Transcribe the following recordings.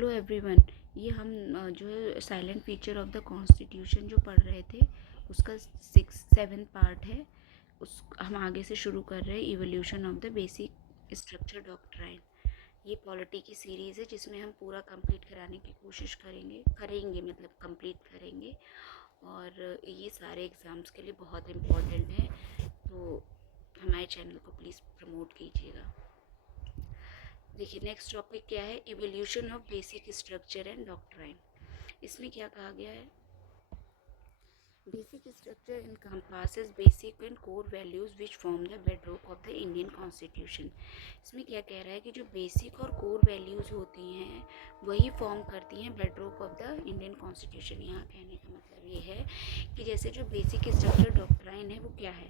Hello everyone. ये हम जो है silent feature of the constitution जो पढ़ रहे थे उसका 7th पार्ट है। उस हम आगे से शुरू कर रहे हैं evolution of the basic structure doctrine. ये पॉलिटी की सीरीज़ है जिसमें हम पूरा कंप्लीट कराने की कोशिश करेंगे मतलब कंप्लीट करेंगे। और ये सारे एग्ज़ाम्स के लिए बहुत इम्पोर्टेंट है, तो हमारे चैनल को प्लीज़ प्रमोट कीजिएगा। देखिए नेक्स्ट टॉपिक क्या है, evolution of basic structure and doctrine. इसमें क्या कहा गया है, basic structure encompasses basic and core values which form the bedrock of the Indian Constitution। इसमें क्या कह रहा है कि जो बेसिक और कोर वैल्यूज़ होती हैं वही फॉर्म करती हैं bedrock of the Indian constitution. यहाँ कहने का मतलब ये है कि जैसे जो बेसिक स्ट्रक्चर डॉक्ट्राइन है वो क्या है,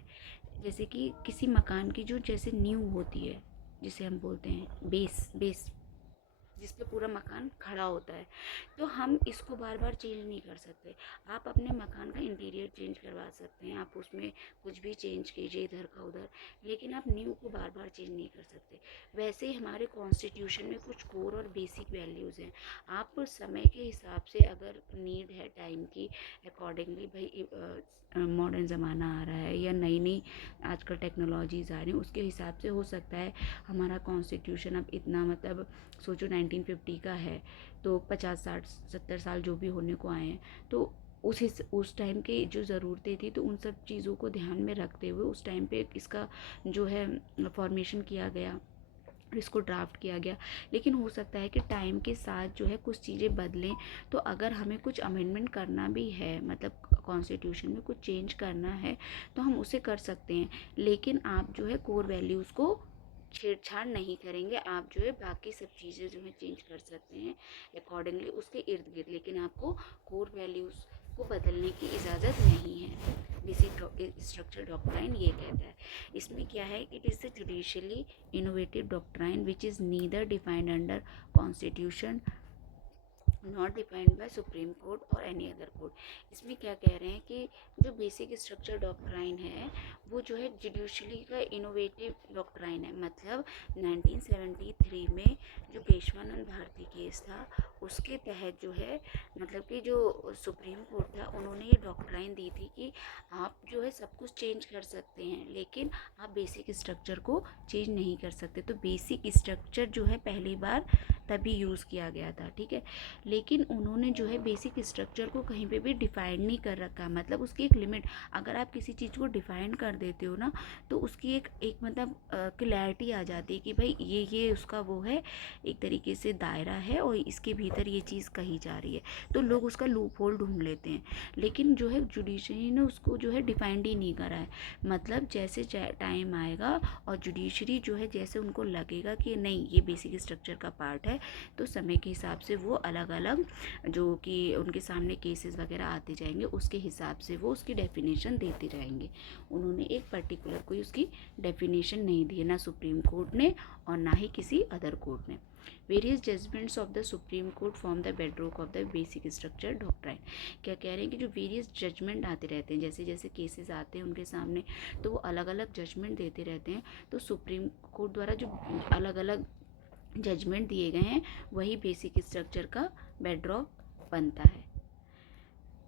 जैसे कि किसी मकान की जो जैसे नींव होती है जिसे हम बोलते हैं बेस जिस पे पूरा मकान खड़ा होता है, तो हम इसको बार बार चेंज नहीं कर सकते। आप अपने मकान का इंटीरियर चेंज करवा सकते हैं, आप उसमें कुछ भी चेंज कीजिए इधर का उधर, लेकिन आप न्यू को बार बार चेंज नहीं कर सकते। वैसे ही हमारे कॉन्स्टिट्यूशन में कुछ कोर और बेसिक वैल्यूज़ हैं। आप समय के हिसाब से अगर नीड है टाइम की अकॉर्डिंगली, भाई मॉडर्न ज़माना आ रहा है या नई नई आजकल टेक्नोलॉजीज़ आ रही हैं, उसके हिसाब से हो सकता है हमारा कॉन्स्टिट्यूशन अब इतना मतलब सोचो 1950 का है तो 50 60 70 साल जो भी होने को आए हैं, तो उस टाइम की जो ज़रूरतें थी तो उन सब चीज़ों को ध्यान में रखते हुए उस टाइम पे इसका जो है फॉर्मेशन किया गया, इसको ड्राफ्ट किया गया। लेकिन हो सकता है कि टाइम के साथ जो है कुछ चीज़ें बदलें, तो अगर हमें कुछ अमेंडमेंट करना भी है मतलब कॉन्स्टिट्यूशन में कुछ चेंज करना है तो हम उसे कर सकते हैं। लेकिन आप जो है कोर वैल्यूज़ को छेड़छाड़ नहीं करेंगे, आप जो है बाकी सब चीज़ें जो है चेंज कर सकते हैं अकॉर्डिंगली उसके इर्द गिर्द, लेकिन आपको कोर वैल्यूज़ को बदलने की इजाज़त नहीं है। बेसिक स्ट्रक्चर डॉक्ट्राइन ये कहता है। इसमें क्या है, it is the judicially innovative doctrine which is neither defined under constitution not defined by supreme court और एनी अदर कोर्ट। इसमें क्या कह रहे हैं कि जो बेसिक स्ट्रक्चर डॉक्ट्राइन है वो जो है जुडिशली का इनोवेटिव डॉक्ट्राइन है। मतलब 1973 में जो पेशवानंद भारती केस था उसके तहत जो है मतलब कि जो सुप्रीम कोर्ट था उन्होंने ये डॉक्ट्राइन दी थी कि आप जो है सब कुछ चेंज कर सकते हैं लेकिन आप बेसिक स्ट्रक्चर को चेंज नहीं कर सकते। तो बेसिक स्ट्रक्चर जो है पहली बार तभी यूज़ किया गया था, ठीक है। लेकिन उन्होंने जो है बेसिक स्ट्रक्चर को कहीं पे भी डिफाइन नहीं कर रखा, मतलब उसकी एक लिमिट, अगर आप किसी चीज़ को डिफाइन कर देते हो ना तो उसकी एक मतलब क्लैरिटी आ जाती है कि भाई ये उसका वो है, एक तरीके से दायरा है और इसके भीतर ये चीज़ कही जा रही है, तो लोग उसका लूप होल ढूंढ लेते हैं। लेकिन जो है जुडिशरी ने उसको जो है डिफाइंड ही नहीं करा है। मतलब जैसे टाइम आएगा और जुडिशरी जो है जैसे उनको लगेगा कि नहीं ये बेसिक स्ट्रक्चर का पार्ट है, तो समय के हिसाब से वो अलग अलग जो कि उनके सामने केसेस वगैरह आते जाएंगे उसके हिसाब से वो उसकी डेफिनेशन देते रहेंगे। उन्होंने एक पर्टिकुलर कोई उसकी डेफिनेशन नहीं दी है, ना सुप्रीम कोर्ट ने और ना ही किसी अदर कोर्ट ने। Various judgements of the supreme court form the bedrock of the basic structure doctrine. क्या कह रहे हैं कि जो वेरियस जजमेंट आते रहते हैं, जैसे जैसे केसेस आते हैं उनके सामने तो वो अलग अलग जजमेंट देते रहते हैं, तो सुप्रीम कोर्ट द्वारा जो अलग अलग जजमेंट दिए गए हैं वही बेसिक स्ट्रक्चर का बेडरॉक बनता है।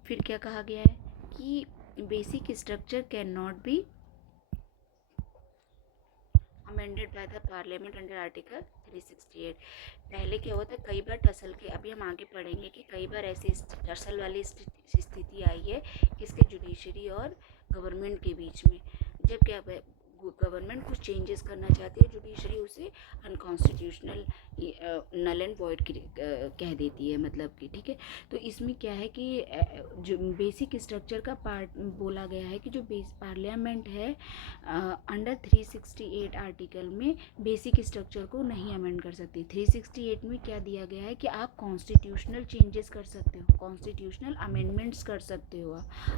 फिर क्या कहा गया है कि basic structure can not be amended by the parliament under article 368। पहले क्या हुआ था, कई बार टसल के, अभी हम आगे पढ़ेंगे कि कई बार ऐसी टसल वाली स्थिति आई है किसके, जुडिशरी और गवर्नमेंट के बीच में। जब क्या गवर्नमेंट कुछ चेंजेस करना चाहती है, जुडिशरी उसे अनकॉन्स्टिट्यूशनल नल एंड वॉइड कह देती है, मतलब कि ठीक है। तो इसमें क्या है कि जो बेसिक स्ट्रक्चर का पार्ट बोला गया है कि जो पार्लियामेंट है अंडर 368 आर्टिकल में बेसिक स्ट्रक्चर को नहीं अमेंड कर सकती। 368 में क्या दिया गया है कि आप कॉन्स्टिट्यूशनल चेंजेस कर सकते हो, कॉन्स्टिट्यूशनल अमेंडमेंट्स कर सकते हो,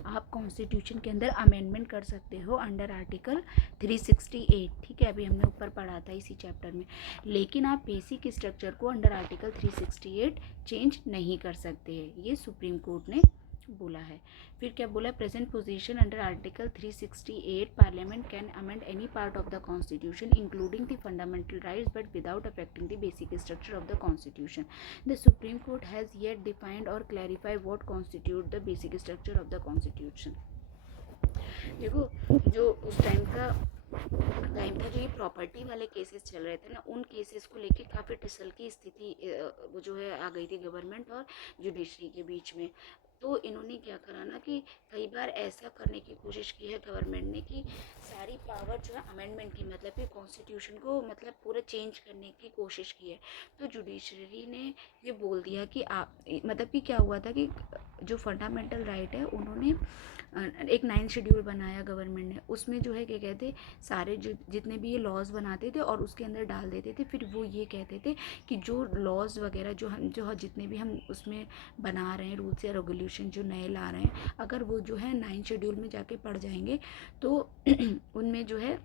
आप कॉन्स्टिट्यूशन के अंदर अमेंडमेंट कर सकते हो अंडर आर्टिकल 368, ठीक है, अभी हमने ऊपर पढ़ा था इसी चैप्टर में। लेकिन आप बेसिक स्ट्रक्चर को अंडर आर्टिकल 368 चेंज नहीं कर सकते हैं, ये सुप्रीम कोर्ट ने बोला है। फिर क्या बोला, present position under article 368 parliament can amend any part of the constitution including the fundamental rights but without affecting the basic structure of the constitution. The supreme court has yet defined or clarify what constitute the basic structure of the constitution. देखो, जो उस time था जो ये property वाले cases चल रहे थे ना, उन केसेस को लेके काफ़ी टसल की स्थिति वो जो है आ गई थी गवर्नमेंट और जुडिशरी के बीच में। तो इन्होंने क्या करा ना कि कई बार ऐसा करने की कोशिश की है गवर्नमेंट ने कि सारी पावर जो है अमेंडमेंट की, मतलब कि कॉन्स्टिट्यूशन को मतलब पूरा चेंज करने की कोशिश की है। तो जुडिशरी ने ये बोल दिया कि मतलब कि क्या हुआ था कि जो फंडामेंटल राइट है उन्होंने एक 9 शेड्यूल बनाया गवर्नमेंट ने। उसमें जो है क्या कहते, सारे जो जितने भी ये लॉज बनाते थे और उसके अंदर डाल देते थे। फिर वो ये कहते थे कि जो लॉज वगैरह जो जितने भी हम उसमें बना रहे हैं, रूल्स या रेगुलेशन जो नए ला रहे हैं, अगर वो जो है 9 शेड्यूल में जाके पढ़ जाएंगे तो उनमें जो है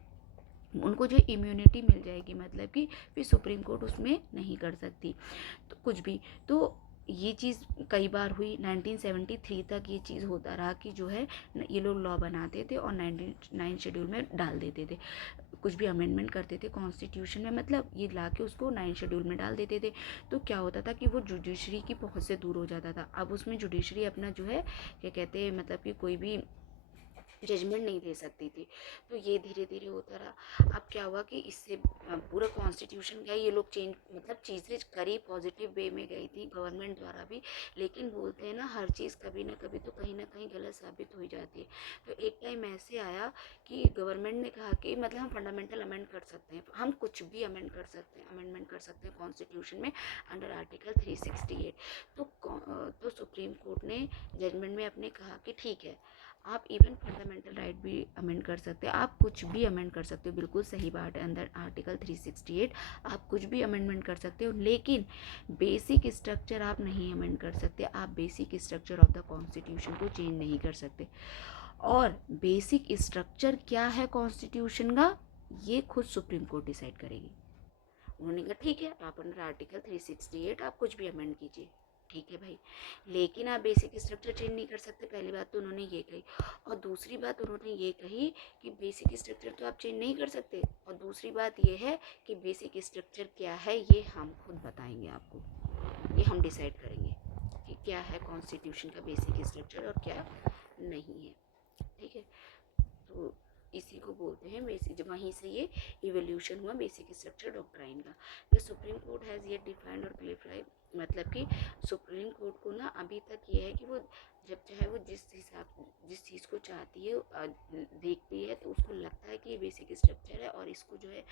उनको जो इम्यूनिटी मिल जाएगी, मतलब कि फिर सुप्रीम कोर्ट उसमें नहीं कर सकती तो कुछ भी। तो ये चीज़ कई बार हुई। 1973 तक ये चीज़ होता रहा कि जो है ये लोग लॉ बनाते थे और 9 शेड्यूल में डाल देते थे, कुछ भी अमेंडमेंट करते थे कॉन्स्टिट्यूशन में, मतलब ये ला के उसको 9 शेड्यूल में डाल देते थे। तो क्या होता था कि वो जुडिशरी की पहुंच से दूर हो जाता था। अब उसमें जुडिशरी अपना जो है क्या कहते हैं, मतलब कि कोई भी जजमेंट नहीं दे सकती थी। तो ये धीरे धीरे होता रहा। अब क्या हुआ कि इससे पूरा कॉन्स्टिट्यूशन क्या ये लोग चेंज, मतलब चीज़ें करी, पॉजिटिव वे में गई थी गवर्नमेंट द्वारा भी। लेकिन बोलते हैं ना, हर चीज़ कभी ना कभी तो कहीं ना कहीं गलत साबित हो जाती है। तो एक टाइम ऐसे आया कि गवर्नमेंट ने कहा कि मतलब हम फंडामेंटल अमेंड कर सकते हैं, हम कुछ भी अमेंड कर सकते हैं, अमेंडमेंट कर सकते हैं कॉन्स्टिट्यूशन में अंडर आर्टिकल 368। तो सुप्रीम कोर्ट ने जजमेंट में अपने कहा कि ठीक है, आप इवन फंडामेंटल राइट भी अमेंड कर सकते हैं, आप कुछ भी अमेंड कर सकते हो, बिल्कुल सही बात है। अंदर आर्टिकल 368 आप कुछ भी अमेंडमेंट कर सकते हो, लेकिन बेसिक स्ट्रक्चर आप नहीं अमेंड कर सकते। आप basic structure of the constitution को चेंज नहीं कर सकते। और बेसिक स्ट्रक्चर क्या है कॉन्स्टिट्यूशन का, ये खुद सुप्रीम कोर्ट डिसाइड करेगी। उन्होंने कहा ठीक है, आप अंडर आर्टिकल 368 आप कुछ भी अमेंड कीजिए, ठीक है भाई, लेकिन आप बेसिक स्ट्रक्चर चेंज नहीं कर सकते। पहली बात तो उन्होंने ये कही। और दूसरी बात उन्होंने ये कही कि बेसिक स्ट्रक्चर तो आप चेंज नहीं कर सकते, और दूसरी बात ये है कि बेसिक स्ट्रक्चर क्या है ये हम खुद बताएंगे आपको, ये हम डिसाइड करेंगे कि क्या है कॉन्स्टिट्यूशन का बेसिक स्ट्रक्चर और क्या नहीं है, ठीक है। तो इसी को बोलते हैं बेसिक, जब वहीं से ये इवोल्यूशन हुआ बेसिक स्ट्रक्चर डॉक्ट्राइन का। The supreme court has yet defined और क्लियरिफाई, मतलब कि सुप्रीम कोर्ट को ना अभी तक ये है कि वो जब चाहे वो जिस चीज़ को चाहती है देखती है, तो उसको लगता है कि ये बेसिक स्ट्रक्चर है और इसको जो है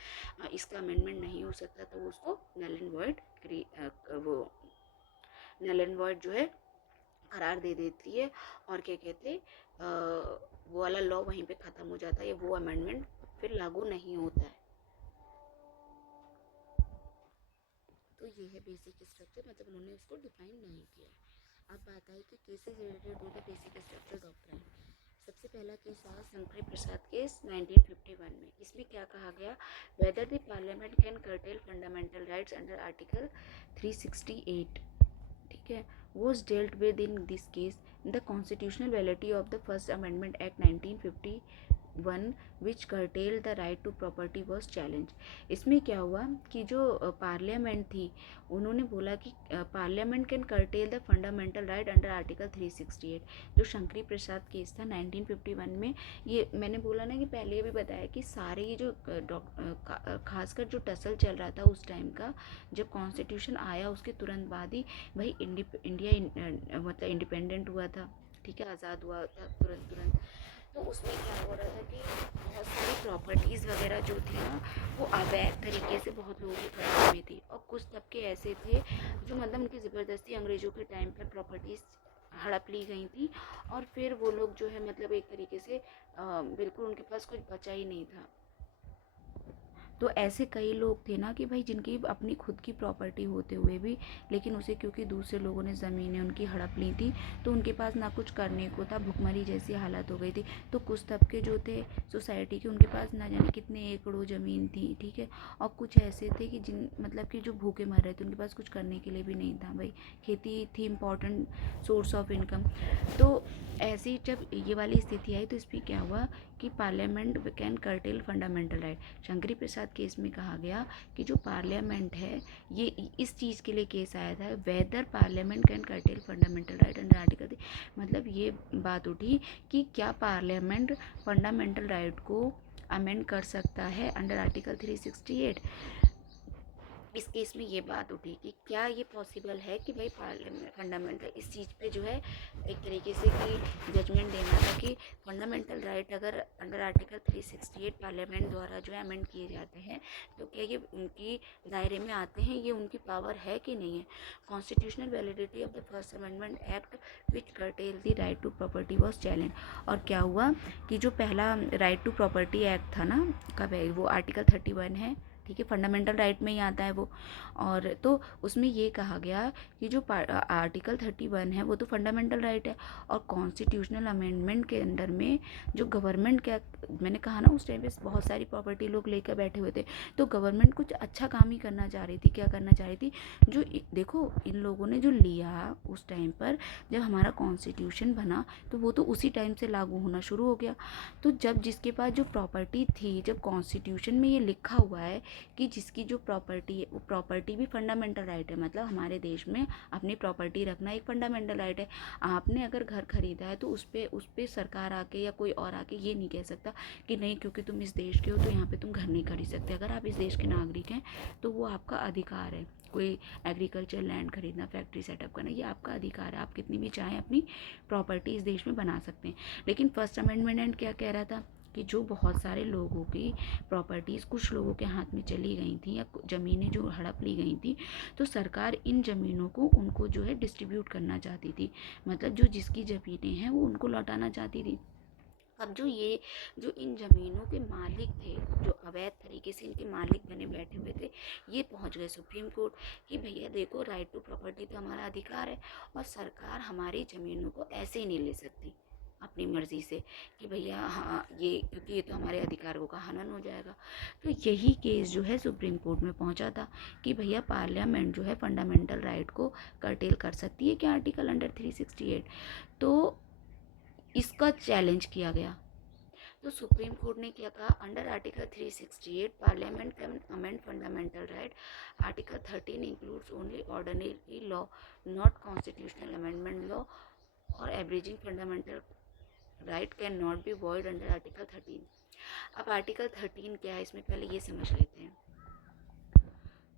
इसका अमेंडमेंट नहीं हो सकता, तो वो उसको नल एंड वॉइड जो है करार दे देती है। और क्या कहते वो वाला लॉ वहीं पे ख़त्म हो जाता है, वो अमेंडमेंट फिर लागू नहीं होता है। तो ये है बेसिक स्ट्रक्चर, मतलब उन्होंने उसको डिफाइन नहीं किया। अब बात आई कि cases related to the basic structure doctrine. सबसे पहला केस आया शंकर प्रसाद केस 1951 में। इसमें क्या कहा गया, whether the parliament can curtail fundamental rights under article 368, ठीक है, was dealt with in this case the constitutional validity of the first amendment act 1951 which curtailed the right to property was challenged। इसमें क्या हुआ कि जो parliament थी उन्होंने बोला कि parliament can cartel the fundamental right under article 368। जो शंकरी प्रसाद केस था 1951 में, ये मैंने बोला ना कि पहले भी बताया कि सारे ये जो खासकर जो टसल चल रहा था उस टाइम का, जब कॉन्स्टिट्यूशन आया उसके तुरंत बाद ही वही इंडिया मतलब इंडिपेंडेंट हुआ था, ठीक है, आज़ाद हुआ था तुरंत। तो उसमें क्या हो रहा था कि बहुत सारी प्रॉपर्टीज़ वगैरह जो थी ना, वो अवैध तरीके से बहुत लोगों के कब्जे में थी, और कुछ तबके ऐसे थे जो मतलब उनकी ज़बरदस्ती अंग्रेज़ों के टाइम पर प्रॉपर्टीज़ हड़प ली गई थी, और फिर वो लोग जो है मतलब एक तरीके से बिल्कुल उनके पास कुछ बचा ही नहीं था। तो ऐसे कई लोग थे ना कि भाई जिनकी अपनी खुद की प्रॉपर्टी होते हुए भी, लेकिन उसे क्योंकि दूसरे लोगों ने ज़मीनें उनकी हड़प ली थी, तो उनके पास ना कुछ करने को था, भुखमरी जैसी हालत हो गई थी। तो कुछ तबके जो थे सोसाइटी के, उनके पास ना जाने कितने एकड़ों ज़मीन थी, ठीक है, और कुछ ऐसे थे कि जिन मतलब कि जो भूखे मर रहे थे, उनके पास कुछ करने के लिए भी नहीं था। भाई खेती थी इम्पॉर्टेंट सोर्स ऑफ इनकम। तो ऐसी जब ये वाली स्थिति आई तो इसमें क्या हुआ कि parliament can curtail fundamental right. Shankari Prasad case में कहा गया कि जो पार्लियामेंट है, ये इस चीज़ के लिए केस आया था, whether parliament can curtail fundamental right under article. मतलब ये बात उठी कि क्या पार्लियामेंट फंडामेंटल राइट को अमेंड कर सकता है अंडर आर्टिकल 368। इस केस में ये बात उठी कि क्या ये पॉसिबल है कि भाई पार्लियामेंट फंडामेंटल इस चीज़ पे जो है एक तरीके से कि जजमेंट देना था कि फंडामेंटल राइट अगर अंडर आर्टिकल 368 पार्लियामेंट द्वारा जो है अमेंड किए जाते हैं, तो क्या ये उनकी दायरे में आते हैं, ये उनकी पावर है कि नहीं है। Constitutional validity of the first amendment act which curtail the right to property was challenge. और क्या हुआ कि जो पहला राइट टू प्रॉपर्टी एक्ट था ना, कब है वो, आर्टिकल 31 है, ठीक है, फंडामेंटल राइट में ही आता है वो। और तो उसमें ये कहा गया कि जो आर्टिकल 31 है वो तो फंडामेंटल राइट है, और कॉन्स्टिट्यूशनल अमेंडमेंट के अंडर में जो गवर्नमेंट, क्या मैंने कहा ना उस टाइम पे बहुत सारी प्रॉपर्टी लोग लेकर बैठे हुए थे, तो गवर्नमेंट कुछ अच्छा काम ही करना चाह रही थी। क्या करना चाह रही थी, जो देखो इन लोगों ने जो लिया उस टाइम पर, जब हमारा कॉन्स्टिट्यूशन बना तो वो तो उसी टाइम से लागू होना शुरू हो गया। तो जब जिसके पास जो प्रॉपर्टी थी, जब कॉन्स्टिट्यूशन में ये लिखा हुआ है कि जिसकी जो प्रॉपर्टी है, वो प्रॉपर्टी भी फंडामेंटल राइट है, मतलब हमारे देश में अपनी प्रॉपर्टी रखना एक फंडामेंटल राइट है। आपने अगर घर खरीदा है तो उस पे सरकार आके या कोई और आके ये नहीं कह सकता कि नहीं क्योंकि तुम इस देश के हो तो यहाँ पे तुम घर नहीं खरीद सकते। अगर आप इस देश के नागरिक हैं तो वो आपका अधिकार है। कोई एग्रीकल्चर लैंड खरीदना, फैक्ट्री सेटअप करना, ये आपका अधिकार है। आप कितनी भी चाहें अपनी प्रॉपर्टी इस देश में बना सकते हैं। लेकिन फर्स्ट अमेंडमेंट क्या कह रहा था कि जो बहुत सारे लोगों की प्रॉपर्टीज़ कुछ लोगों के हाथ में चली गई थी, या ज़मीनें जो हड़प ली गई थी, तो सरकार इन ज़मीनों को उनको जो है डिस्ट्रीब्यूट करना चाहती थी। मतलब जो जिसकी ज़मीनें हैं वो उनको लौटाना चाहती थी। अब जो इन ज़मीनों के मालिक थे, जो अवैध तरीके से इनके मालिक बने बैठे हुए थे, ये पहुंच गए सुप्रीम कोर्ट कि भैया देखो, राइट टू प्रॉपर्टी तो हमारा अधिकार है, और सरकार हमारी ज़मीनों को ऐसे ही नहीं ले सकती अपनी मर्ज़ी से कि भैया हाँ ये, क्योंकि ये तो हमारे अधिकारों का हनन हो जाएगा। तो यही केस जो है सुप्रीम कोर्ट में पहुंचा था कि भैया पार्लियामेंट जो है फंडामेंटल राइट को कर्टेल कर सकती है क्या आर्टिकल अंडर 368। तो इसका चैलेंज किया गया। तो सुप्रीम कोर्ट ने क्या कहा, under article 368 parliament can amend fundamental right. Article 13 includes only ordinary law, not constitutional amendment law, और abridging fundamental right can not be void under article 13। अब आर्टिकल 13 क्या है, इसमें पहले ये समझ लेते हैं।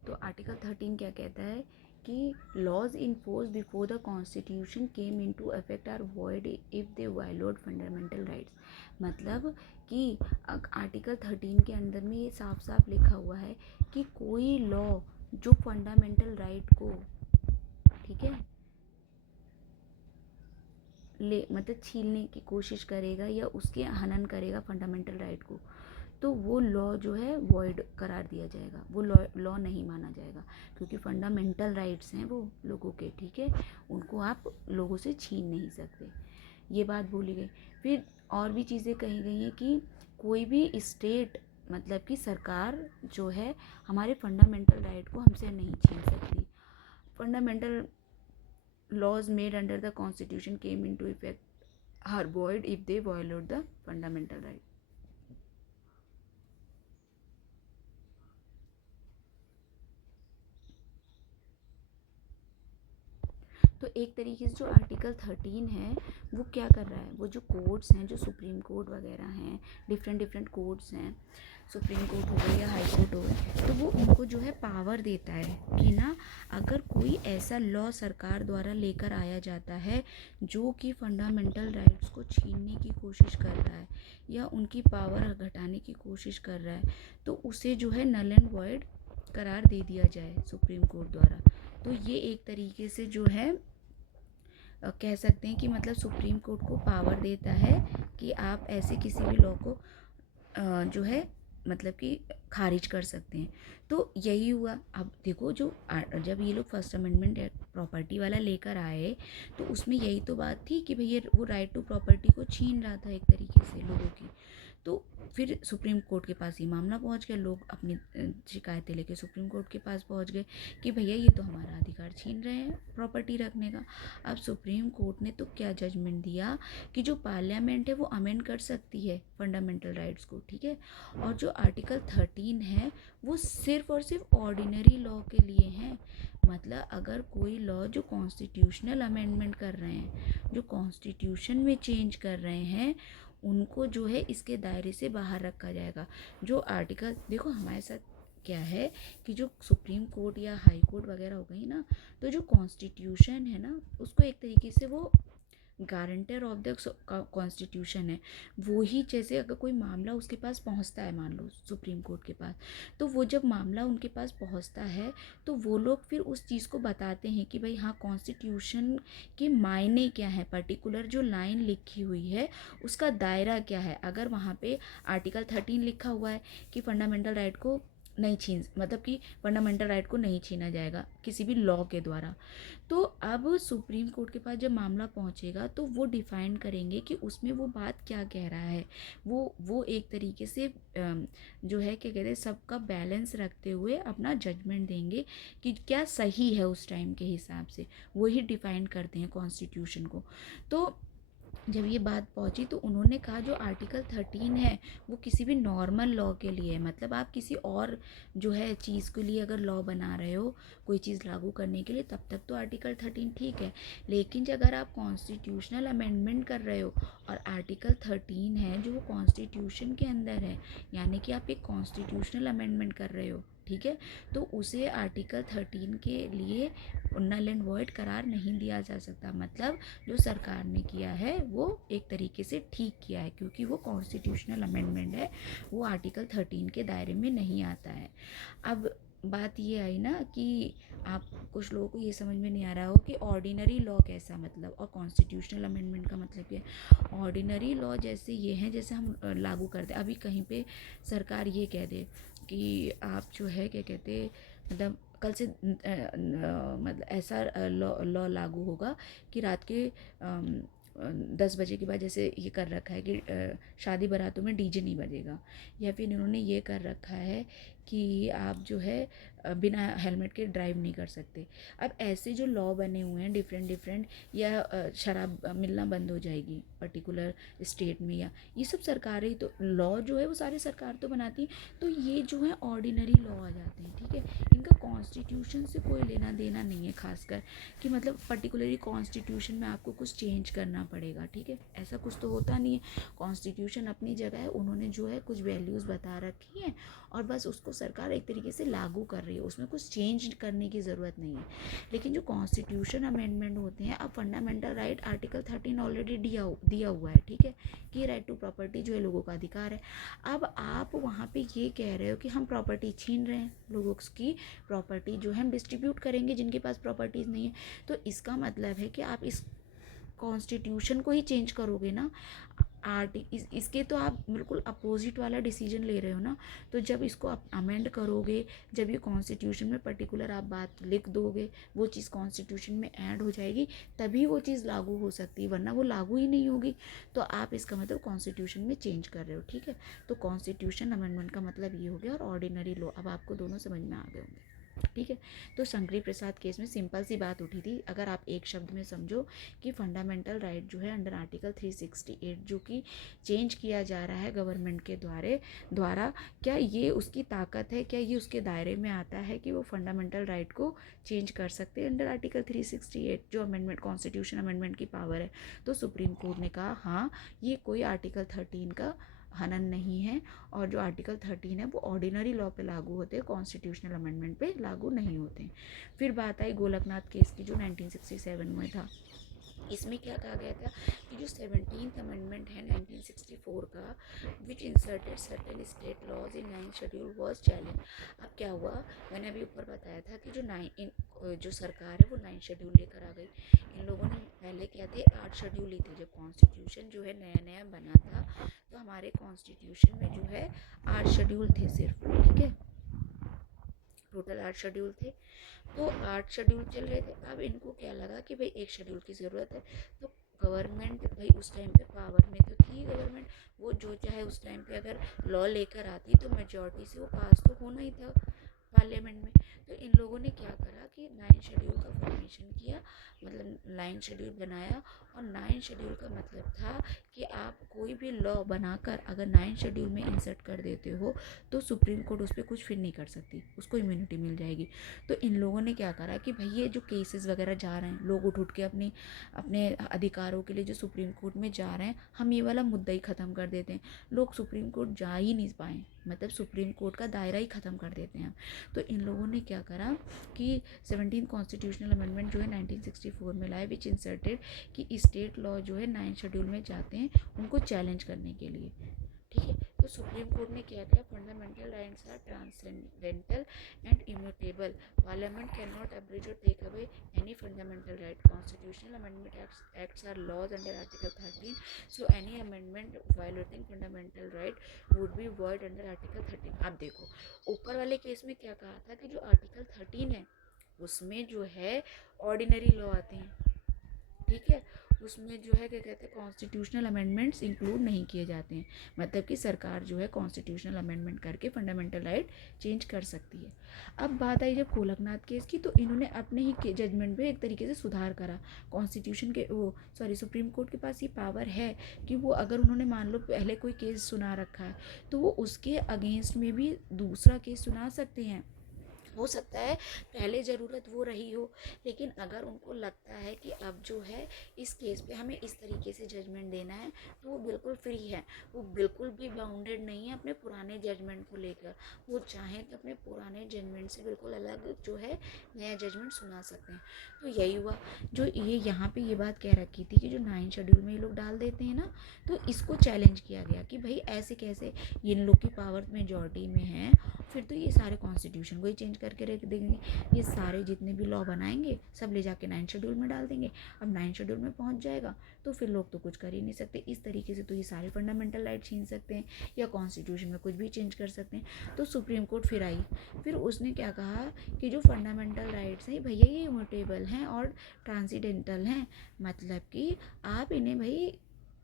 तो आर्टिकल 13 क्या कहता है कि laws in force before the constitution came into effect are void if they violate fundamental rights. मतलब कि आर्टिकल 13 के अंदर में ये साफ साफ लिखा हुआ है कि कोई लॉ जो फंडामेंटल राइट को, ठीक है, ले मतलब छीनने की कोशिश करेगा या उसके हनन करेगा फंडामेंटल राइट को, तो वो लॉ जो है वॉइड करार दिया जाएगा, वो लॉ नहीं माना जाएगा, क्योंकि फंडामेंटल राइट्स हैं वो लोगों के, ठीक है, उनको आप लोगों से छीन नहीं सकते। ये बात बोली गई। फिर और भी चीज़ें कही गई हैं कि कोई भी स्टेट, मतलब कि सरकार जो है हमारे फंडामेंटल राइट को हमसे नहीं छीन सकती। Fundamental laws made under the constitution came into effect are void if they violate the fundamental right। तो एक तरीके से जो आर्टिकल 13 है वो क्या कर रहा है, वो जो कोर्ट्स हैं, जो सुप्रीम कोर्ट वगैरह हैं, डिफरेंट कोर्ट्स हैं, सुप्रीम कोर्ट हो गए या हाई कोर्ट हो गए, तो वो उनको जो है पावर देता है कि ना अगर कोई ऐसा लॉ सरकार द्वारा लेकर आया जाता है जो कि फंडामेंटल राइट्स को छीनने की कोशिश कर रहा है या उनकी पावर घटाने की कोशिश कर रहा है, तो उसे जो है नल एंड वॉइड करार दे दिया जाए सुप्रीम कोर्ट द्वारा। तो ये एक तरीके से जो है कह सकते हैं कि मतलब सुप्रीम कोर्ट को पावर देता है कि आप ऐसे किसी भी लॉ को जो है मतलब कि खारिज कर सकते हैं। तो यही हुआ। अब देखो जब ये लोग फर्स्ट अमेंडमेंट एक्ट प्रॉपर्टी वाला लेकर आए तो उसमें यही तो बात थी कि भैया वो राइट टू प्रॉपर्टी को छीन रहा था एक तरीके से लोगों की। तो फिर सुप्रीम कोर्ट के पास ये मामला पहुंच गया, लोग अपनी शिकायतें लेके सुप्रीम कोर्ट के पास पहुंच गए कि भैया ये तो हमारा अधिकार छीन रहे हैं प्रॉपर्टी रखने का। अब सुप्रीम कोर्ट ने तो क्या जजमेंट दिया कि जो पार्लियामेंट है वो अमेंड कर सकती है फंडामेंटल राइट्स को, ठीक है। और जो आर्टिकल 13 है वो सिर्फ और सिर्फ ऑर्डिनरी लॉ के लिए है। मतलब अगर कोई लॉ जो कॉन्स्टिट्यूशनल अमेंडमेंट कर रहे हैं, जो कॉन्स्टिट्यूशन में चेंज कर रहे हैं, उनको जो है इसके दायरे से बाहर रखा जाएगा। जो आर्टिकल देखो हमारे साथ क्या है कि जो सुप्रीम कोर्ट या हाई कोर्ट वगैरह हो गई ना, तो जो कॉन्स्टिट्यूशन है ना उसको एक तरीके से वो गारंटर ऑफ द कॉन्स्टिट्यूशन है। वो ही जैसे अगर कोई मामला उसके पास पहुंचता है मान लो सुप्रीम कोर्ट के पास, तो वो जब मामला उनके पास पहुंचता है तो वो लोग फिर उस चीज़ को बताते हैं कि भाई हाँ कॉन्स्टिट्यूशन के मायने क्या है, पर्टिकुलर जो लाइन लिखी हुई है उसका दायरा क्या है। अगर वहाँ पे आर्टिकल 13 लिखा हुआ है कि फंडामेंटल राइट को नहीं छीन मतलब कि फंडामेंटल राइट को नहीं छीना जाएगा किसी भी लॉ के द्वारा, तो अब सुप्रीम कोर्ट के पास जब मामला पहुंचेगा तो वो डिफाइन करेंगे कि उसमें वो बात क्या कह रहा है। वो एक तरीके से जो है क्या कहते हैं सबका बैलेंस रखते हुए अपना जजमेंट देंगे कि क्या सही है उस टाइम के हिसाब से। वही डिफाइन करते हैं कॉन्स्टिट्यूशन को। तो जब ये बात पहुंची तो उन्होंने कहा जो आर्टिकल 13 है वो किसी भी नॉर्मल लॉ के लिए है। मतलब आप किसी और जो है चीज़ के लिए अगर लॉ बना रहे हो कोई चीज़ लागू करने के लिए तब तक तो आर्टिकल 13 ठीक है, लेकिन जब अगर आप कॉन्स्टिट्यूशनल अमेंडमेंट कर रहे हो और आर्टिकल 13 है जो वो कॉन्स्टिट्यूशन के अंदर है, यानी कि आप एक कॉन्स्टिट्यूशनल अमेंडमेंट कर रहे हो, ठीक है, तो उसे आर्टिकल 13 के लिए नल एंड वॉइड करार नहीं दिया जा सकता। मतलब जो सरकार ने किया है वो एक तरीके से ठीक किया है क्योंकि वो कॉन्स्टिट्यूशनल अमेंडमेंट है, वो आर्टिकल 13 के दायरे में नहीं आता है। अब बात ये आई ना कि आप कुछ लोगों को ये समझ में नहीं आ रहा हो कि ऑर्डिनरी लॉ कैसा मतलब और कॉन्स्टिट्यूशनल अमेंडमेंट का मतलब क्या है। ऑर्डिनरी लॉ जैसे ये हैं जैसे हम लागू करते हैं, अभी कहीं पे सरकार ये कह दे कि आप जो है क्या कहते मतलब कल से मतलब ऐसा लॉ लागू होगा कि रात के 10 बजे के बाद जैसे ये कर रखा है कि शादी बारातों में डीजे नहीं बजेगा, या फिर इन्होंने ये कर रखा है कि आप जो है बिना हेलमेट के ड्राइव नहीं कर सकते। अब ऐसे जो लॉ बने हुए हैं डिफरेंट डिफरेंट, या शराब मिलना बंद हो जाएगी पर्टिकुलर स्टेट में, या ये सब सरकारें तो लॉ जो है वो सारे सरकार तो बनाती है। तो ये जो है ऑर्डिनरी लॉ आ जाते हैं, ठीक है, इनका कॉन्स्टिट्यूशन से कोई लेना देना नहीं है खासकर कि मतलब पर्टिकुलरली कॉन्स्टिट्यूशन में आपको कुछ चेंज करना पड़ेगा, ठीक है, ऐसा कुछ तो होता नहीं है। कॉन्स्टिट्यूशन अपनी जगह है, उन्होंने जो है कुछ वैल्यूज़ बता रखी हैं और बस उसको सरकार एक तरीके से लागू कर रही है, उसमें कुछ चेंज करने की ज़रूरत नहीं है। लेकिन जो कॉन्स्टिट्यूशन अमेंडमेंट होते हैं, अब फंडामेंटल राइट आर्टिकल 13 ऑलरेडी दिया हुआ है, ठीक है, कि राइट टू प्रॉपर्टी जो है लोगों का अधिकार है। अब आप वहाँ पे ये कह रहे हो कि हम प्रॉपर्टी छीन रहे हैं, लोगों की प्रॉपर्टी जो है हम डिस्ट्रीब्यूट करेंगे जिनके पास प्रॉपर्टीज़ नहीं है। तो इसका मतलब है कि आप इस कॉन्स्टिट्यूशन को ही चेंज करोगे ना। इसके तो आप बिल्कुल अपोजिट वाला डिसीजन ले रहे हो ना। तो जब इसको आप अमेंड करोगे, जब ये कॉन्स्टिट्यूशन में पर्टिकुलर आप बात लिख दोगे, वो चीज़ कॉन्स्टिट्यूशन में ऐड हो जाएगी, तभी वो चीज़ लागू हो सकती है, वरना वो लागू ही नहीं होगी। तो आप इसका मतलब कॉन्स्टिट्यूशन में चेंज कर रहे हो, ठीक है। तो कॉन्स्टिट्यूशन अमेंडमेंट का मतलब ये हो गया, और ऑर्डिनरी लॉ अब आपको दोनों समझ में आ गए होंगे, ठीक है। तो शंकरी प्रसाद केस में सिंपल सी बात उठी थी, अगर आप एक शब्द में समझो कि फंडामेंटल राइट जो है अंडर आर्टिकल 368 जो कि चेंज किया जा रहा है गवर्नमेंट के द्वारा, क्या ये उसकी ताकत है, क्या ये उसके दायरे में आता है कि वो फंडामेंटल राइट को चेंज कर सकते हैं अंडर आर्टिकल 368 जो अमेंडमेंट कॉन्स्टिट्यूशन अमेंडमेंट की पावर है। तो सुप्रीम कोर्ट ने कहा हाँ ये कोई आर्टिकल 13 का हनन नहीं है, और जो आर्टिकल 13 है वो ऑर्डिनरी लॉ पे लागू होते हैं, कॉन्स्टिट्यूशनल अमेंडमेंट पे लागू नहीं होते हैं। फिर बात आई गोलकनाथ केस की जो 1967 में था। इसमें क्या कहा गया था कि जो 17th अमेंडमेंट है 1964 का, which inserted certain state laws in 9th schedule was challenge. अब क्या हुआ, मैंने अभी ऊपर बताया था कि जो सरकार है वो 9th शेड्यूल लेकर आ गई। इन लोगों ने पहले क्या थे, 8 शेड्यूल ही थे। जब कॉन्स्टिट्यूशन जो है नया नया बना था तो हमारे कॉन्स्टिट्यूशन में जो है 8 शेड्यूल थे सिर्फ, ठीक है, टोटल 8 शेड्यूल थे। तो 8 शेड्यूल चल रहे थे। अब इनको क्या लगा कि भाई एक शेड्यूल की ज़रूरत है। तो गवर्नमेंट भाई उस टाइम पे पावर में तो थी गवर्नमेंट, वो जो चाहे उस टाइम पे अगर लॉ लेकर आती तो मेजॉरिटी से वो पास तो होना ही था पार्लियामेंट में। तो इन लोगों ने क्या करा कि 9 शेड्यूल का फॉर्मेशन किया, मतलब 9 शेड्यूल बनाया। और 9 शेड्यूल का मतलब था कि आप कोई भी लॉ बनाकर अगर 9 शेड्यूल में इंसर्ट कर देते हो तो सुप्रीम कोर्ट उस पर कुछ फिर नहीं कर सकती, उसको इम्यूनिटी मिल जाएगी। तो इन लोगों ने क्या करा कि भाई ये जो केसेस वगैरह जा रहे हैं, लोग उठ उठ के अपने अपने अधिकारों के लिए जो सुप्रीम कोर्ट में जा रहे हैं, हम ये वाला मुद्दा ही ख़त्म कर देते हैं। लोग सुप्रीम कोर्ट जा ही नहीं पाए, मतलब सुप्रीम कोर्ट का दायरा ही ख़त्म कर देते हैं। तो इन लोगों ने क्या करा कि 17 कॉन्स्टिट्यूशनल अमेंडमेंट जो है 1964 में लाए, विच इंसर्टेड कि स्टेट लॉ जो है 9 शेड्यूल में जाते हैं उनको चैलेंज करने के लिए, ठीक है। तो सुप्रीम कोर्ट ने क्या किया, fundamental rights are transcendental and immutable, parliament can not abridge or take away any fundamental right, constitutional amendment acts are laws under article 13, so any amendment violating fundamental right would be void under article 13। आप देखो ऊपर वाले case में क्या कहा था कि जो आर्टिकल 13 है उसमें जो है ऑर्डिनरी लॉ आते हैं, ठीक है, उसमें जो है क्या कहते हैं कॉन्स्टिट्यूशनल अमेंडमेंट्स इंक्लूड नहीं किए जाते हैं। मतलब कि सरकार जो है कॉन्स्टिट्यूशनल अमेंडमेंट करके फंडामेंटल राइट चेंज कर सकती है। अब बात आई जब कोलकनाथ केस की, तो इन्होंने अपने ही जजमेंट में एक तरीके से सुधार करा। कॉन्स्टिट्यूशन के वो सॉरी सुप्रीम कोर्ट के पास ये पावर है कि वो अगर उन्होंने मान लो पहले कोई केस सुना रखा है तो वो उसके अगेंस्ट में भी दूसरा केस सुना सकते हैं। हो सकता है पहले ज़रूरत वो रही हो, लेकिन अगर उनको लगता है कि अब जो है इस केस पे हमें इस तरीके से जजमेंट देना है तो वो बिल्कुल फ्री है, वो बिल्कुल भी बाउंडेड नहीं है अपने पुराने जजमेंट को लेकर। वो चाहें तो अपने पुराने जजमेंट से बिल्कुल अलग जो है नया जजमेंट सुना सकते हैं। तो यही हुआ, जो ये यहाँ पे ये बात कह रखी थी कि जो 9 शेड्यूल में ये लोग डाल देते हैं ना, तो इसको चैलेंज किया गया कि भाई ऐसे कैसे, इन लोग की पावर मेजॉरिटी में है, फिर तो ये सारे कॉन्स्टिट्यूशन को ही चेंज करके रख देंगे, ये सारे जितने भी लॉ बनाएंगे सब ले जाके 9 शेड्यूल में डाल देंगे। अब 9 शेड्यूल में पहुंच जाएगा तो फिर लोग तो कुछ कर ही नहीं सकते। इस तरीके से तो ये सारे फंडामेंटल राइट छीन सकते हैं या कॉन्स्टिट्यूशन में कुछ भी चेंज कर सकते हैं। तो सुप्रीम कोर्ट फिर आई, फिर उसने क्या कहा कि जो फंडामेंटल राइट्स हैं भैया ये इम्यूटेबल हैं और ट्रांसीडेंटल हैं, मतलब कि आप इन्हें भाई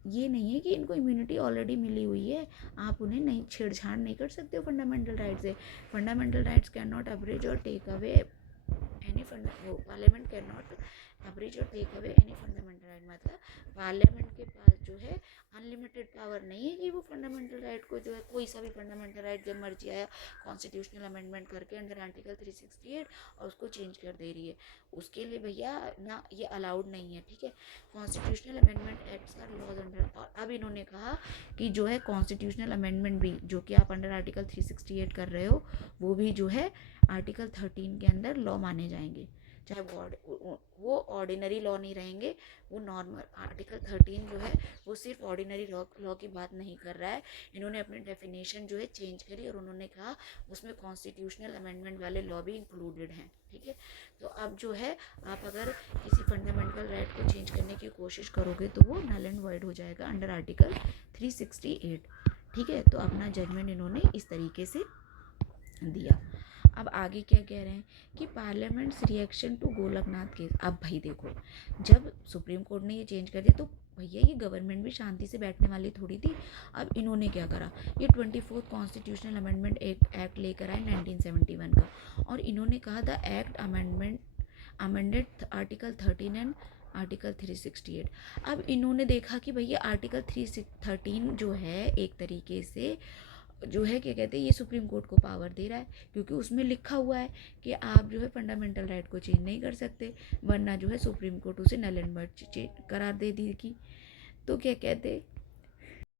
ये नहीं है कि इनको इम्यूनिटी ऑलरेडी मिली हुई है, आप उन्हें नहीं छेड़छाड़ नहीं कर सकते हो फंडामेंटल राइट से। Fundamental rights can not abridge or take away any parliament can not abridge or take away any fundamental right, मतलब पार्लियामेंट के पास जो है अनलिमिटेड पावर नहीं है कि वो फंडामेंटल राइट को जो है कोई सा भी फंडामेंटल राइट जब मर्जी आया कॉन्स्टिट्यूशनल अमेंडमेंट करके अंडर आर्टिकल 368 और उसको चेंज कर दे रही है। उसके लिए भैया ना ये अलाउड नहीं है, ठीक है। Constitutional amendment acts are laws under, और अब इन्होंने कहा कि जो है कॉन्स्टिट्यूशनल अमेंडमेंट भी जो कि आप अंडर आर्टिकल 368 कर रहे हो वो भी जो है आर्टिकल 13 के अंदर लॉ माने जाएंगे, चाहे वो ऑर्डिनरी लॉ नहीं रहेंगे, वो नॉर्मल आर्टिकल 13 जो है वो सिर्फ ऑर्डिनरी लॉ की बात नहीं कर रहा है। इन्होंने अपनी डेफिनेशन जो है चेंज करी और उन्होंने कहा उसमें कॉन्स्टिट्यूशनल अमेंडमेंट वाले लॉ भी इंक्लूडेड हैं, ठीक है। तो अब जो है आप अगर किसी फंडामेंटल राइट को चेंज करने की कोशिश करोगे तो वो नल एंड वॉइड हो जाएगा अंडर आर्टिकल 368, ठीक है। तो अपना जजमेंट इन्होंने इस तरीके से दिया। अब आगे क्या कह रहे हैं कि parliament's reaction to Golaknath case. अब भाई देखो जब सुप्रीम कोर्ट ने ये चेंज कर दिया तो भैया ये गवर्नमेंट भी शांति से बैठने वाली थोड़ी थी। अब इन्होंने क्या करा, ये 24th कॉन्स्टिट्यूशनल अमेंडमेंट एक्ट लेकर आए 1971 का, और इन्होंने कहा the act amended article 13 and article 368। अब इन्होंने देखा कि भैया आर्टिकल 313 जो है एक तरीके से जो है क्या कहते हैं ये सुप्रीम कोर्ट को पावर दे रहा है, क्योंकि उसमें लिखा हुआ है कि आप जो है फंडामेंटल राइट को चेंज नहीं कर सकते, वरना जो है सुप्रीम कोर्ट उसे नल एंड वॉइड करार दे देगी। तो क्या कहते